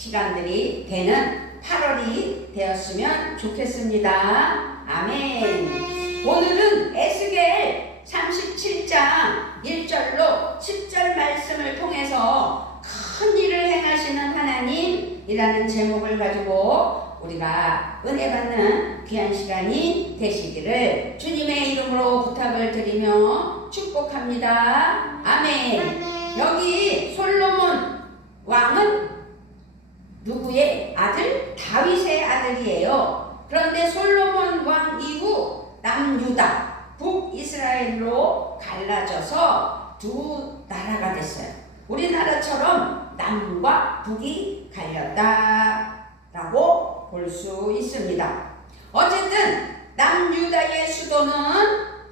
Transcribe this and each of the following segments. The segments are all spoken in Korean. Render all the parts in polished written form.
시간들이 되는 8월이 되었으면 좋겠습니다. 아멘. 오늘은 에스겔 37장 1절로 10절 말씀을 통해서 큰 일을 행하시는 하나님이라는 제목을 가지고 우리가 은혜 받는 귀한 시간이 되시기를 주님의 이름으로 부탁을 드리며 축복합니다. 아멘. 여기 솔로몬 왕은 누구의 아들? 다윗의 아들이에요. 그런데 솔로몬 왕 이후 남유다, 북이스라엘로 갈라져서 두 나라가 됐어요. 우리나라처럼 남과 북이 갈렸다라고 볼 수 있습니다. 어쨌든 남유다의 수도는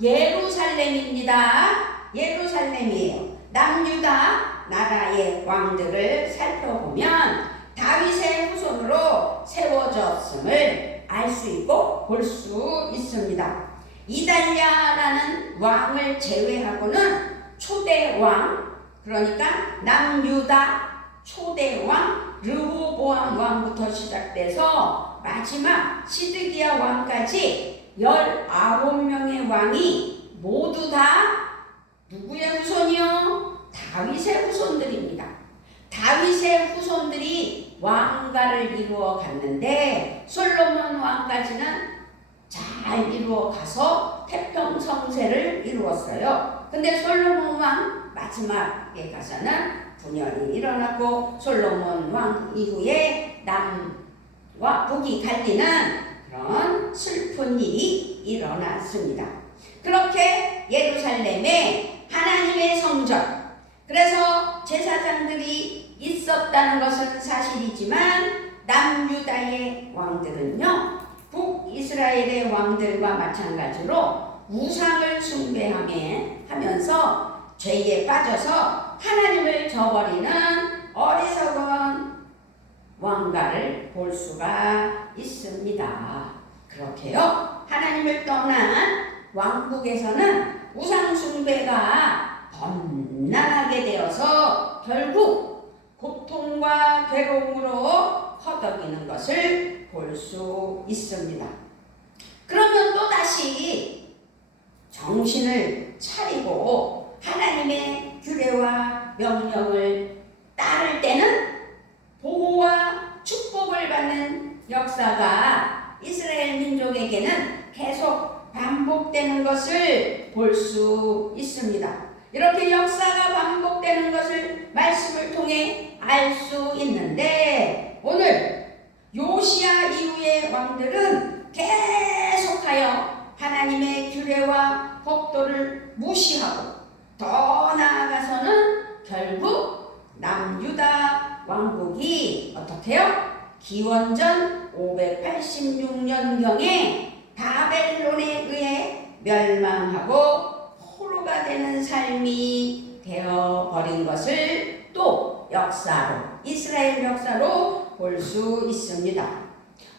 예루살렘입니다. 예루살렘이에요. 남유다 나라의 왕들을 살펴보면 다윗의 후손으로 세워졌음을 알 수 있고 볼 수 있습니다. 이달랴라는 왕을 제외하고는 초대왕, 그러니까 남유다 초대왕 르호보암 왕부터 시작돼서 마지막 시드기야 왕까지 19명의 왕이 모두 다 누구의 후손이요? 다윗의 후손들입니다. 다윗의 후손들이 왕가를 이루어 갔는데 솔로몬 왕까지는 잘 이루어 가서 태평성세를 이루었어요. 근데 솔로몬 왕 마지막에 가서는 분열이 일어났고 솔로몬 왕 이후에 남과 북이 갈리는 그런 슬픈 일이 일어났습니다. 그렇게 예루살렘에 하나님의 성전, 그래서 제사장들이 있었다는 것은 사실이지만 남유다의 왕들은요 북이스라엘의 왕들과 마찬가지로 우상을 숭배하면서 죄에 빠져서 하나님을 저버리는 어리석은 왕가를 볼 수가 있습니다. 그렇게요 하나님을 떠난 왕국에서는 우상 숭배가 범람하게 되어서 결국 고통과 괴로움으로 허덕이는 것을 볼 수 있습니다. 그러면 또다시 정신을 차리고 하나님의 규례와 명령을 따를 때는 보호와 축복을 받는 역사가 이스라엘 민족에게는 계속 반복되는 것을 볼 수 있습니다. 이렇게 역사가 반복되는 것을 말씀을 통해 알 수 있는데 오늘 요시야 이후의 왕들은 계속하여 하나님의 규례와 법도를 무시하고 더 나아가서는 결국 남유다 왕국이 어떻게 해요? 기원전 586년경에 바벨론에 의해 멸망하고 포로가 되는 삶이 되어버린 것을 또 역사로, 이스라엘 역사로 볼 수 있습니다.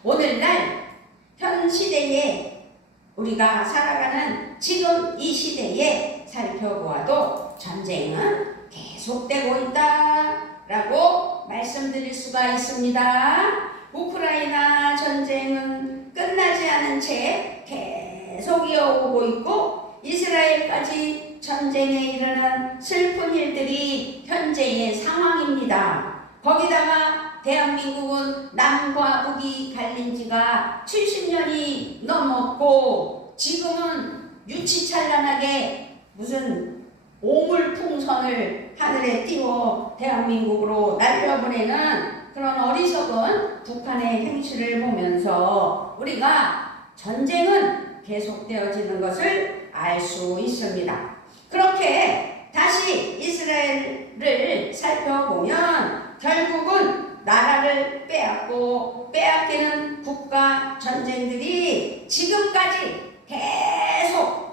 오늘날 현 시대에 우리가 살아가는 지금 이 시대에 살펴보아도 전쟁은 계속되고 있다라고 말씀드릴 수가 있습니다. 우크라이나 전쟁은 끝나지 않은 채 계속 이어오고 있고 이스라엘까지 전쟁에 일어난 슬픈 일들이 현재의 상황입니다. 거기다가 대한민국은 남과 북이 갈린 지가 70년이 넘었고 지금은 유치찬란하게 무슨 오물풍선을 하늘에 띄워 대한민국으로 날려보내는 그런 어리석은 북한의 행실을 보면서 우리가 전쟁은 계속되어지는 것을 알 수 있습니다. 그렇게 다시 이스라엘을 살펴보면 결국은 나라를 빼앗고 빼앗기는 국가 전쟁들이 지금까지 계속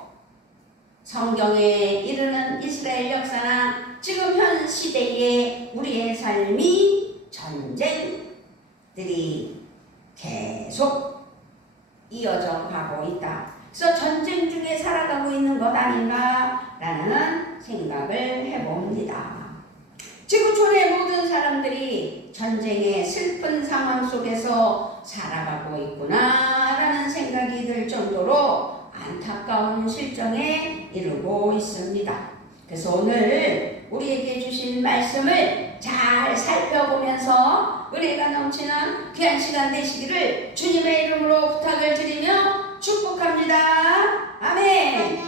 성경에 이르는 이스라엘 역사나 지금 현 시대의 우리의 삶이 전쟁들이 계속 이어져 가고 있다. 그래서 전쟁 중에 살아가고 있는 것 아닌가라는 생각을 해봅니다. 지구촌의 모든 사람들 사람들이 전쟁의 슬픈 상황 속에서 살아가고 있구나라는 생각이 들 정도로 안타까운 실정에 이르고 있습니다. 그래서 오늘 우리에게 주신 말씀을 잘 살펴보면서 은혜가 넘치는 귀한 시간 되시기를 주님의 이름으로 부탁을 드리며 축복합니다. 아멘.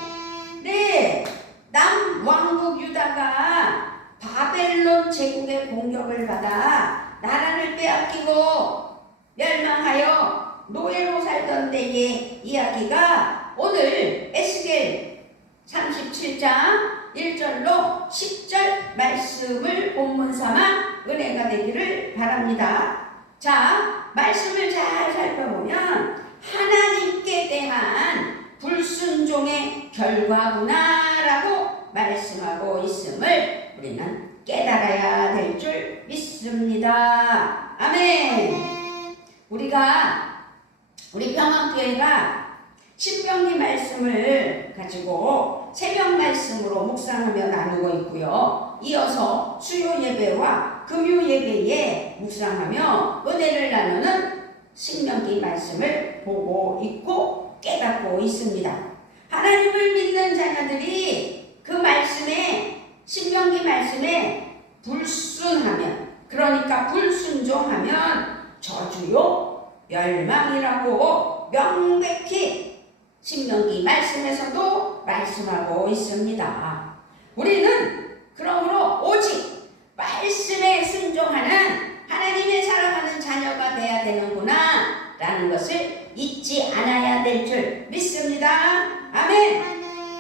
네, 남왕국 유다가 바벨론 제국의 공격을 받아 나라를 빼앗기고 멸망하여 노예로 살던 때의 이야기가 오늘 에스겔 37장 1절로 10절 말씀을 본문 삼아 은혜가 되기를 바랍니다. 자, 말씀을 잘 살펴보면 하나님께 대한 불순종의 결과구나라고 말씀하고 있음을 우리는 깨달아야 될 줄 믿습니다. 아멘. 우리 평안교회가 신명기 말씀을 가지고 새벽 말씀으로 묵상하며 나누고 있고요. 이어서 수요 예배와 금요 예배에 묵상하며 은혜를 나누는 신명기 말씀을 보고 있고 깨닫고 있습니다. 하나님을 믿는 자녀들이 그 말씀에, 신명기 말씀에 불순하면, 그러니까 불순종하면 저주요 멸망이라고 명백히 신명기 말씀에서도 말씀하고 있습니다. 우리는 그러므로 오직 말씀에 순종하는 하나님의 사랑하는 자녀가 되어야 되는구나 라는 것을 잊지 않아야 될 줄 믿습니다. 아멘.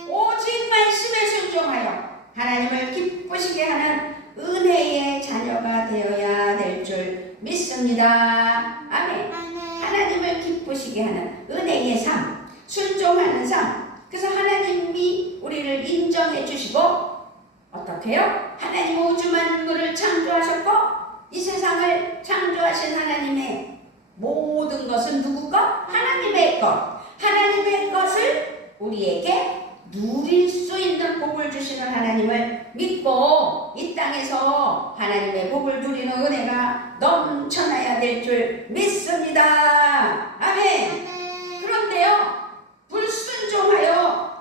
오직 말씀에 순종하여 하나님을 기쁘시게 하는 은혜의 자녀가 되어야 될 줄 믿습니다. 아멘. 하나님을 기쁘시게 하는 은혜의 삶, 순종하는 삶. 그래서 하나님이 우리를 인정해 주시고 어떻게 해요? 하나님 우주 만물을 창조하셨고 이 세상을 창조하신 하나님의 모든 것은 누구 것? 하나님의 것. 하나님의 것을 우리에게 누릴 수 있는 복을 주시는 하나님을 믿고 이 땅에서 하나님의 복을 누리는 은혜가 넘쳐나야 될 줄 믿습니다. 아멘. 그런데요, 불순종하여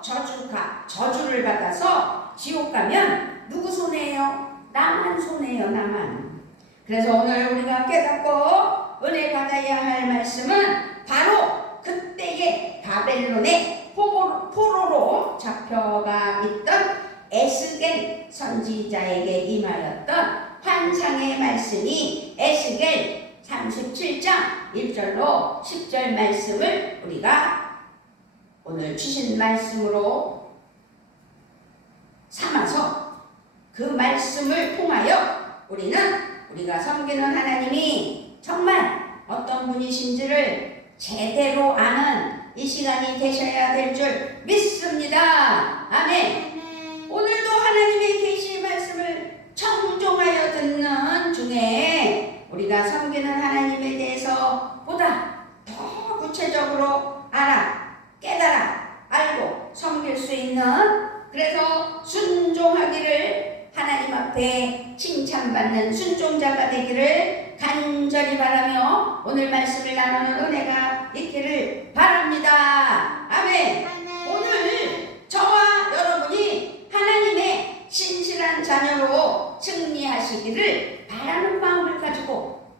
저주를 받아서 지옥 가면 누구 손해예요? 나만 손해예요, 나만. 그래서 오늘 우리가 깨닫고 은혜 받아야 할 말씀은 바로 그때의 바벨론의 포로로 잡혀가 있던 에스겔 선지자에게 임하였던 환상의 말씀이 에스겔 37장 1절로 10절 말씀을 우리가 오늘 주신 말씀으로 삼아서 그 말씀을 통하여 우리가 섬기는 하나님이 정말 어떤 분이신지를 제대로 아는 이 시간이 되셔야 될 줄 믿습니다. 아멘. 오늘도 하나님의 계시 말씀을 청종하여 듣는 중에 우리가 섬기는 하나님에 대해서 보다 더 구체적으로 깨달아 알고 섬길 수 있는, 그래서 순종하기를 하나님 앞에 칭찬받는 순종자가 되기를 간절히 바라며 오늘 말씀을 나누는 은혜가 있기를 바랍니다. 아멘. 오늘 저와 여러분이 하나님의 신실한 자녀로 승리하시기를 바라는 마음을 가지고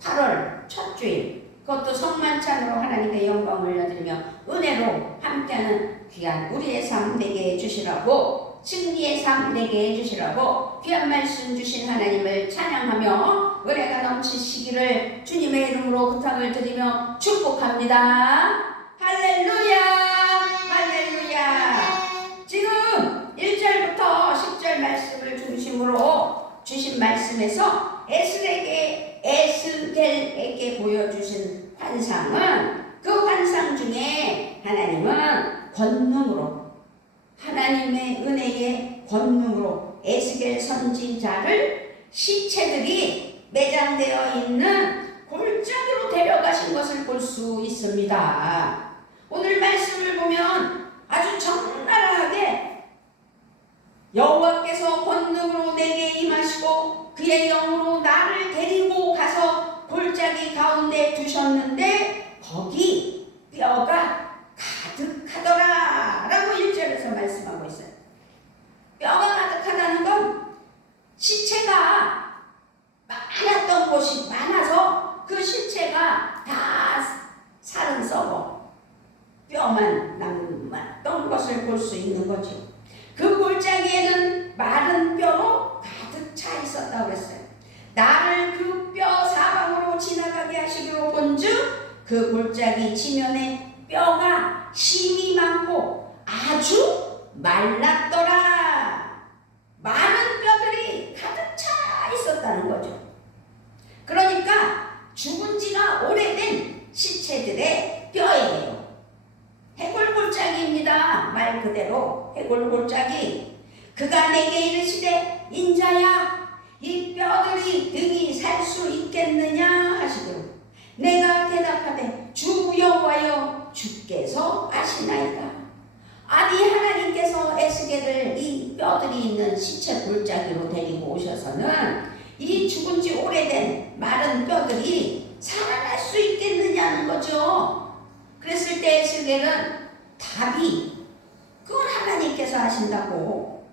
8월 첫 주일, 그것도 성만찬으로 하나님의 영광을 올려드리며 은혜로 함께하는 귀한 우리의 삶 되게 해주시라고, 승리의 삶 되게 해주시라고 귀한 말씀 주신 하나님을 찬양하며 은혜가 넘치시기를 주님의 이름으로 부탁을 드리며 축복합니다. 할렐루야, 할렐루야. 지금 1절부터 10절 말씀을 중심으로 주신 말씀에서 에스겔에게 보여주신 환상은, 그 환상 중에 하나님은 권능으로, 하나님의 은혜의 권능으로 에스겔 선지자를 시체들이 매장되어 있는 골짜기로 데려가신 것을 볼 수 있습니다. 오늘 말씀을 보면 아주 적나라하게 여호와께서 권능으로 내게 임하시고 그의 영으로 나를 데리고 가서 골짜기 가운데 두셨는데 거기 뼈가 가득하더라 라고 1절에서 말씀하고 있어요. 뼈가 가득하다는 건 시체가 많았던 곳이 많아서 그 시체가 다 살은 썩어 뼈만 남았던 것을 볼 수 있는 거죠. 그 골짜기에는 마른 뼈로 가득 차 있었다고 그랬어요. 나를 그 뼈 사방으로 지나가게 하시기로 본즉 그 골짜기 지면에 뼈가 심이 많고 아주 말랐더라. 많은 뼈들이 가득 차 있었다는 거죠. 그러니까 죽은 지가 오래된 시체들의 뼈예요. 해골골짜기입니다. 말 그대로 해골골짜기. 그가 내게 이르시되 인자야 이 뼈들이 능히 살 수 있겠느냐 하시더라. 내가 대답하되 주 여호와여 주께서 아시나이다. 아니 하나님께서 에스겔을 이 뼈들이 있는 시체 골짜기로 데리고 오셔서는 이 죽은 지 오래된 마른 뼈들이 살아날 수 있겠느냐는 거죠. 그랬을 때 에스겔은 답이 그걸 하나님께서 하신다고.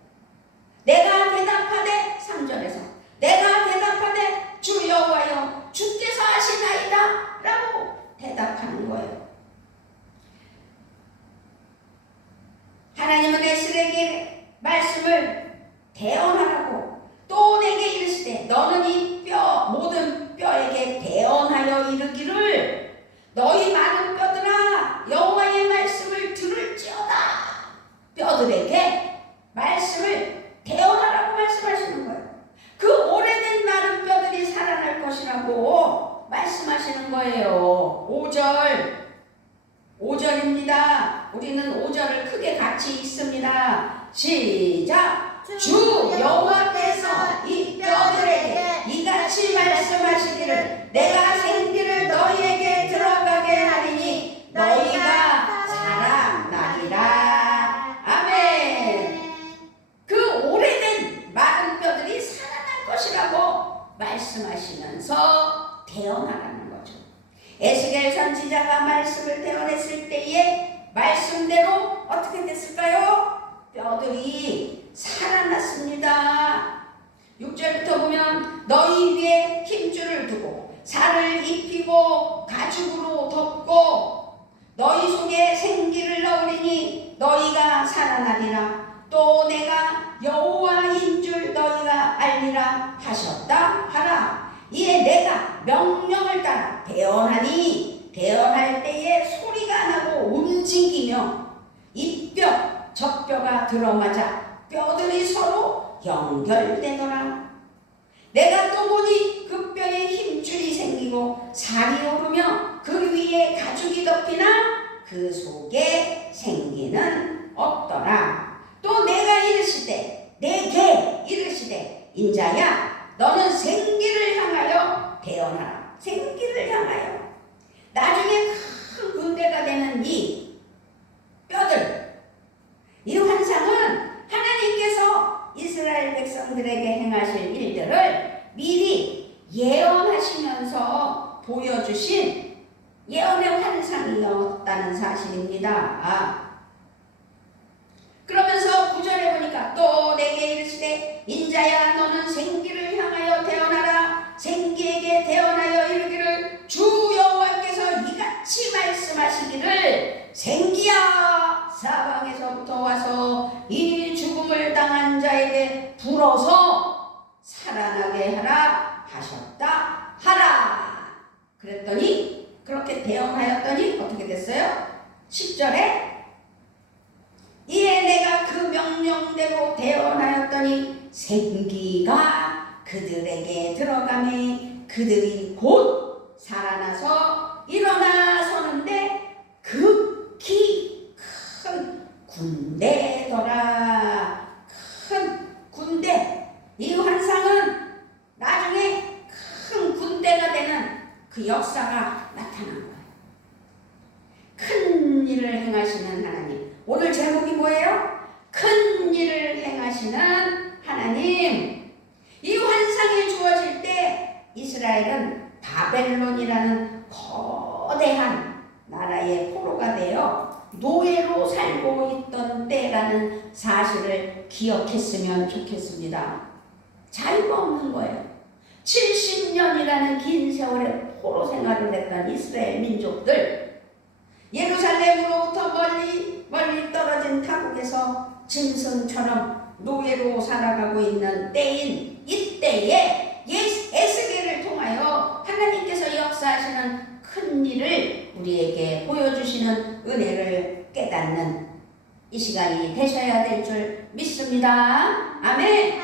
내가 대답하되 3절에서 내가 대답하되 주 여호와여 주께서 하시나이다 라고 대답하는 거예요. 하나님은 에스겔에게 말씀을 대언하라고 또 내게 이르시되 너는 이 뼈 모든 뼈에게 대언하여 이르기를 너희 많은 뼈들아 여호와의 말씀을 들을지어다. 뼈들에게 말씀을 대언하라고 말씀하시는 거예요. 그 오래된 마른 뼈들이 살아날 것이라고 말씀하시는 거예요. 5절입니다. 우리는 5절을 크게 같이 읽습니다. 시작. 주 여호와께서 이 뼈들에게 이같이 말씀하시기를 내가 생기를 너희에게 들어가게 하리니 너희가 살아나리라. 아멘. 그 오래된 마른 뼈들이 살아날 것이라고 말씀하시면서 대언하라는 거죠. 에스겔 선지자가 말씀을 대언했을 때에 말씀대로 어떻게 됐을까요? 뼈들이 살아났습니다. 6절부터 보면 너희 위에 힘줄을 두고 살을 입히고 가죽으로 덮고 너희 속에 생기를 넣으리니 너희가 살아나리라. 또 내가 여호와인 줄 너희가 알리라 하셨다 하라. 이에 내가 명령을 따라 대언하니 대언할 때에 소리가 나고 움직이며 이 뼈 젖뼈가 들어맞아 뼈들이 서로 연결되더라. 내가 또 보니 그 뼈에 힘줄이 생기고 살이 오르며 그 위에 가죽이 덮이나 그 속에 생기는 없더라. 또 내가 이르시되 내게 이르시되 인자야 너는 생기를 향하여 대언하라. 생기를 향하여. 나중에 큰 군대가 되는 이 뼈들, 이 환상은 하나님께서 이스라엘 백성들에게 행하실 일들을 미리 예언하시면서 보여주신 예언의 환상이었다는 사실입니다. 그러면서 9절에 보니까 또 내게 이르시되 인자야 너는 생기를 향하여 대언하라. 생기에게 대언하여 이르기를 주 여호와께서 이같이 말씀하시기를 생기야 사방에서부터 와서 이 죽음을 당한 자에게 불어서 살아나게 하라 하셨다 하라. 그랬더니 그렇게 대언하였더니 어떻게 됐어요? 10절에 이에 내가 그 명령대로 대언하였더니 생기가 그들에게 들어가매 그들이 곧 살아나서 일어나 서는데 극히 큰 군대더라. 큰 군대. 이 환상은 나중에 큰 군대가 되는 그 역사가 나타난 거예요. 큰 일을 행하시는 하나님. 오늘 제목이 뭐예요? 큰 일을 행하시는 이스라엘은 바벨론이라는 거대한 나라의 포로가 되어 노예로 살고 있던 때라는 사실을 기억했으면 좋겠습니다. 자유가 없는 거예요. 70년이라는 긴 세월의 포로 생활을 했던 이스라엘 민족들, 예루살렘으로부터 멀리 떨어진 타국에서 짐승처럼 노예로 살아가고 있는 때인 이때에 에스겔을 통하여 하나님께서 역사하시는 큰 일을 우리에게 보여주시는 은혜를 깨닫는 이 시간이 되셔야 될 줄 믿습니다. 아멘.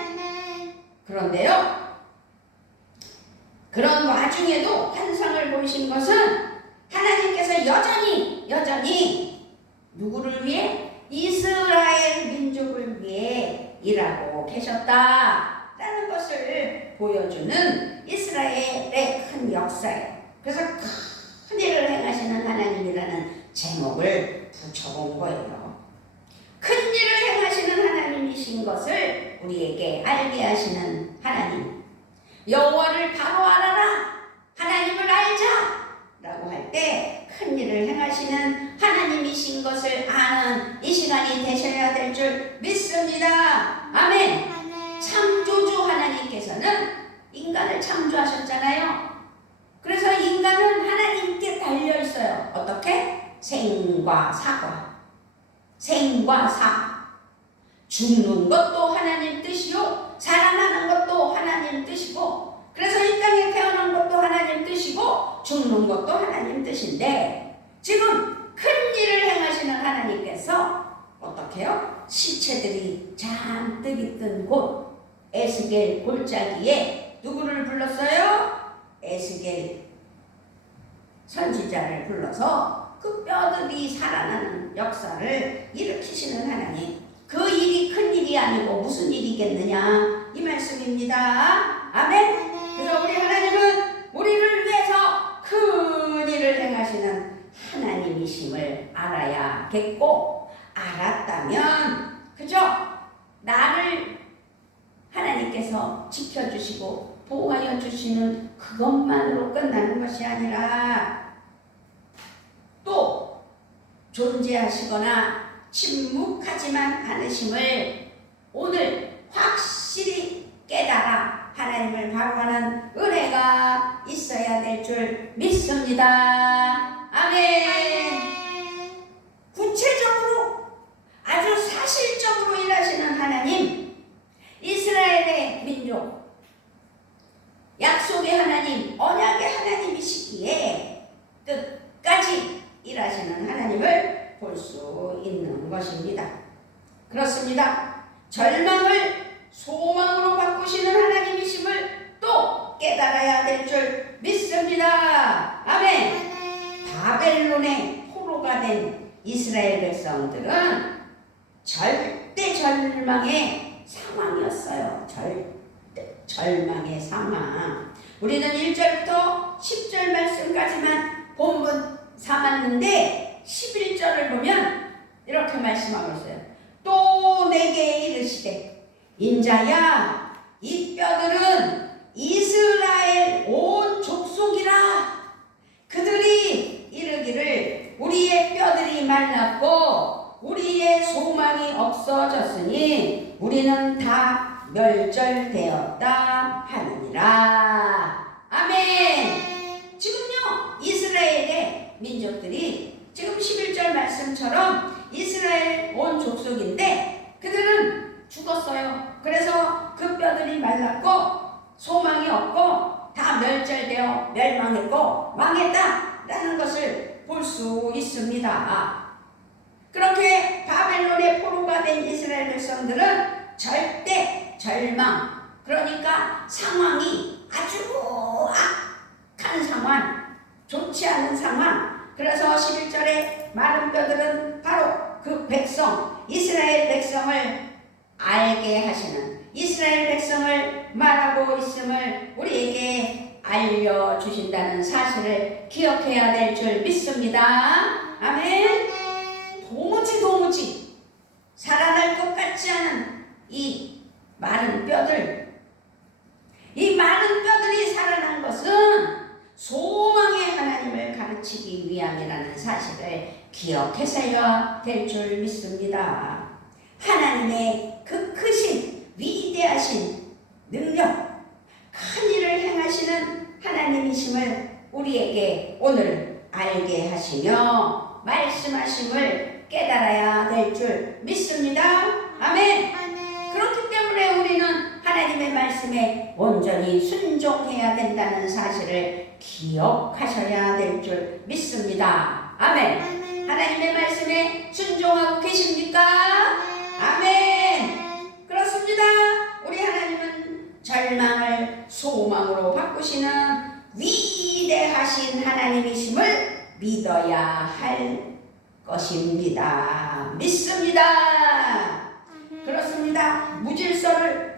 그런데요, 그런 와중에도 환상을 보이신 것은 하나님께서 여전히 누구를 위해? 이스라엘 민족을 위해 일하고 계셨다라는 것을 보여주는 이스라엘의 큰 역사예요. 그래서 큰 일을 행하시는 하나님이라는 제목을 붙여본 거예요. 큰 일을 행하시는 하나님이신 것을 우리에게 알게 하시는 하나님. 여호와를 바로 알아라, 하나님을 알자 라고 할 때 큰 일을 행하시는 하나님이신 것을 아는 이 시간이 되셔야 될 줄 믿습니다. 아멘. 창조주 하나님께서는 인간을 창조하셨잖아요. 그래서 인간은 하나님께 달려있어요. 어떻게? 생과 사과. 생과 사. 죽는 것도 하나님 뜻이요, 살아나는 것도 하나님 뜻이고, 그래서 이 땅에 태어난 것도 하나님 뜻이고 죽는 것도 하나님 뜻인데, 지금 큰 일을 행하시는 하나님께서 어떻게 해요? 시체들이 잔뜩 있던 곳 에스겔 골짜기에 누구를 불렀어요? 에스겔 선지자를 불러서 그 뼈들이 살아나는 역사를 일으키시는 하나님. 그 일이 큰 일이 아니고 무슨 일이겠느냐, 이 말씀입니다. 아멘. 그래서 우리 하나님은 우리를 위해서 큰 일을 행하시는 하나님이심을 알아야겠고, 알았다면, 그죠? 나를 하나님께서 지켜주시고 보호하여 주시는 그것만으로 끝나는 것이 아니라 또 존재하시거나 침묵하지만 않으심을 오늘 확실히 깨달아 하나님을 바라보는 은혜가 있어야 될 줄 믿습니다. 아멘. 구체적으로 아주 사실적으로 일하시는 하나님, 이스라엘의 민족, 약속의 하나님, 언약의 하나님이시기에 끝까지 일하시는 하나님을 볼 수 있는 것입니다. 그렇습니다. 절망을 소망으로 바꾸시는 하나님이심을 또 깨달아야 될 줄 믿습니다. 아멘. 바벨론의 포로가 된 이스라엘 백성들은 절대 절망의 상황이었어요. 절대 절망의 상황. 우리는 1절부터 10절 말씀까지만 본문 삼았는데 11절을 보면 이렇게 말씀하고 있어요. 또 내게 이르시되 인자야, 이 뼈들은 이스라엘 온 족속이라. 그들이 이르기를 우리의 뼈들이 말랐고 우리의 소망이 없어졌으니 우리는 다 멸절되었다 하느니라. 아멘. 지금요, 이스라엘의 민족들이 지금 11절 말씀처럼 이스라엘 온 족속인데 그들은 죽었어요. 그래서 그 뼈들이 말랐고 소망이 없고 다 멸절되어 멸망했고 망했다라는 것을 볼 수 있습니다. 그렇게 바벨론의 포로가 된 이스라엘 백성들은 절대 절망, 그러니까 상황이 아주 악한 상황, 좋지 않은 상황. 그래서 11절에 마른 뼈들은 바로 그 백성, 이스라엘 백성을 알게 하시는, 이스라엘 백성을 말하고 있음을 우리에게 알려주신다는 사실을 기억해야 될 줄 믿습니다. 아멘. 도무지 살아날 것 같지 않은 이 마른 뼈들, 이 마른 뼈들이 살아난 것은 가르치기 위함이라는 사실을 기억하셔야 될 줄 믿습니다. 하나님의 그 크신 위대하신 능력, 큰 일을 행하시는 하나님이심을 우리에게 오늘 알게 하시며 말씀하심을 깨달아야 될 줄 믿습니다. 아멘. 그렇기 때문에 우리는 하나님의 말씀에 온전히 순종해야 된다는 사실을 기억하셔야 될 줄 믿습니다. 아멘. 하나님의 말씀에 순종하고 계십니까? 아멘. 그렇습니다. 우리 하나님은 절망을 소망으로 바꾸시는 위대하신 하나님이심을 믿어야 할 것입니다. 믿습니다. 그렇습니다. 무질서를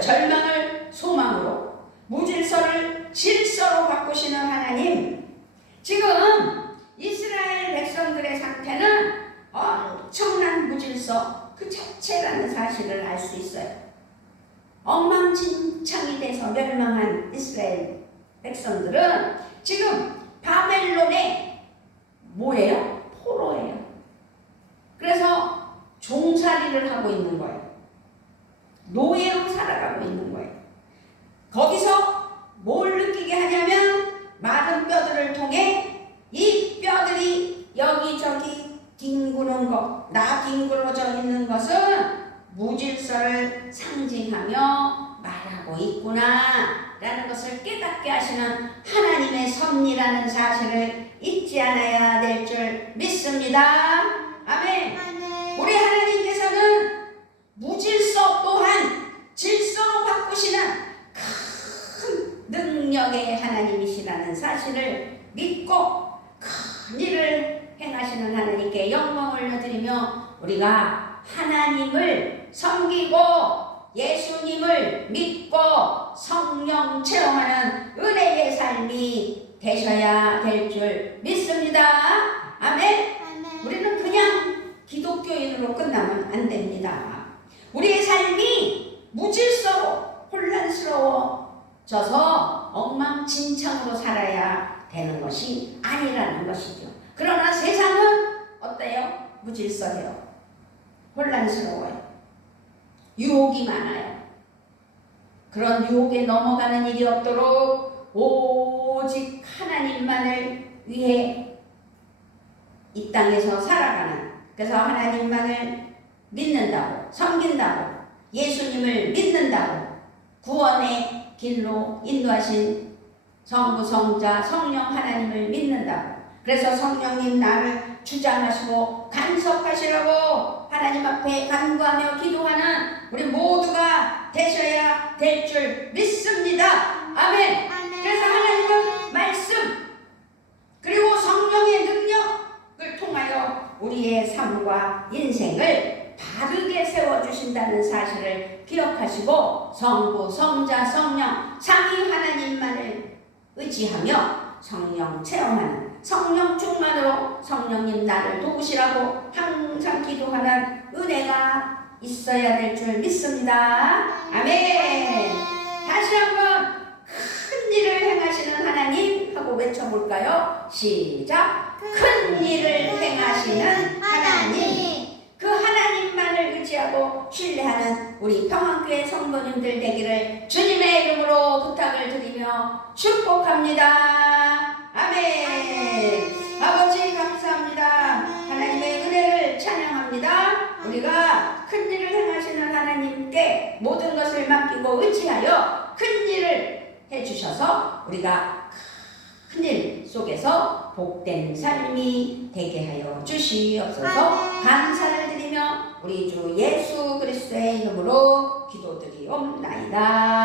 절망을 소망으로, 무질서를 질서로 바꾸시는 하나님. 지금 이스라엘 백성들의 상태는 엄청난 무질서 그 자체라는 사실을 알 수 있어요. 엉망진창이 돼서 멸망한 이스라엘 백성들은 지금 바벨론의 뭐예요? 포로예요. 그래서 종살이를 하고 있는 거예요. 노예로 살아가고 있는 거예요. 거기서 뭘 느끼게 하냐면 마른 뼈들을 통해 이 뼈들이 여기저기 뒹구는 것, 나 뒹굴어져 있는 것은 무질서를 상징하며 말하고 있구나 라는 것을 깨닫게 하시는 하나님의 섭리라는 사실을 잊지 않아야 될 줄 믿습니다. 아멘. 우리 하나님께서는 무질서 또한 질서로 바꾸시는 큰 능력의 하나님이시라는 사실을 믿고 큰 일을 행하시는 하나님께 영광을 올려드리며 우리가 하나님을 섬기고 예수님을 믿고 성령 체험하는 은혜의 삶이 되셔야 될 줄 믿습니다. 아멘. 우리는 그냥 기독교인으로 끝나면 안 됩니다. 우리의 삶이 무질서로 혼란스러워져서 엉망진창으로 살아야 되는 것이 아니라는 것이죠. 그러나 세상은 어때요? 무질서해요. 혼란스러워요. 유혹이 많아요. 그런 유혹에 넘어가는 일이 없도록 오직 하나님만을 위해 이 땅에서 살아가는, 그래서 하나님만을 믿는다고, 섬긴다고, 예수님을 믿는다고 구원의 길로 인도하신 성부, 성자, 성령 하나님을 믿는다고, 그래서 성령님 나를 주장하시고 간섭하시라고 하나님 앞에 간구하며 기도하는 우리 모두가 되셔야 될 줄 믿습니다. 아멘. 그래서 하나님은 말씀 그리고 성령의 능력을 통하여 우리의 삶과 인생을 바르게 세워주신다는 사실을 기억하시고 성부, 성자, 성령 삼위 하나님만을 의지하며 성령 체험하는, 성령 충만으로 성령님 나를 도우시라고 항상 기도하는 은혜가 있어야 될 줄 믿습니다. 아멘. 다시 한번 큰 일을 행하시는 하나님 하고 외쳐볼까요? 시작. 큰 일을 행하시는 하나님. 그 하나님만을 의지하고 신뢰하는 우리 평안교회 성도님들 되기를 주님의 이름으로 부탁을 드리며 축복합니다. 아멘. 아버지 감사합니다. 하나님의 은혜를 찬양합니다. 우리가 큰 일을 행하시는 하나님께 모든 것을 맡기고 의지하여 큰 일을 해주셔서 우리가 큰 일 속에서 복된 삶이 되게 하여 주시옵소서. 감사를 드리며 우리 주 예수 그리스도의 이름으로 기도드리옵나이다.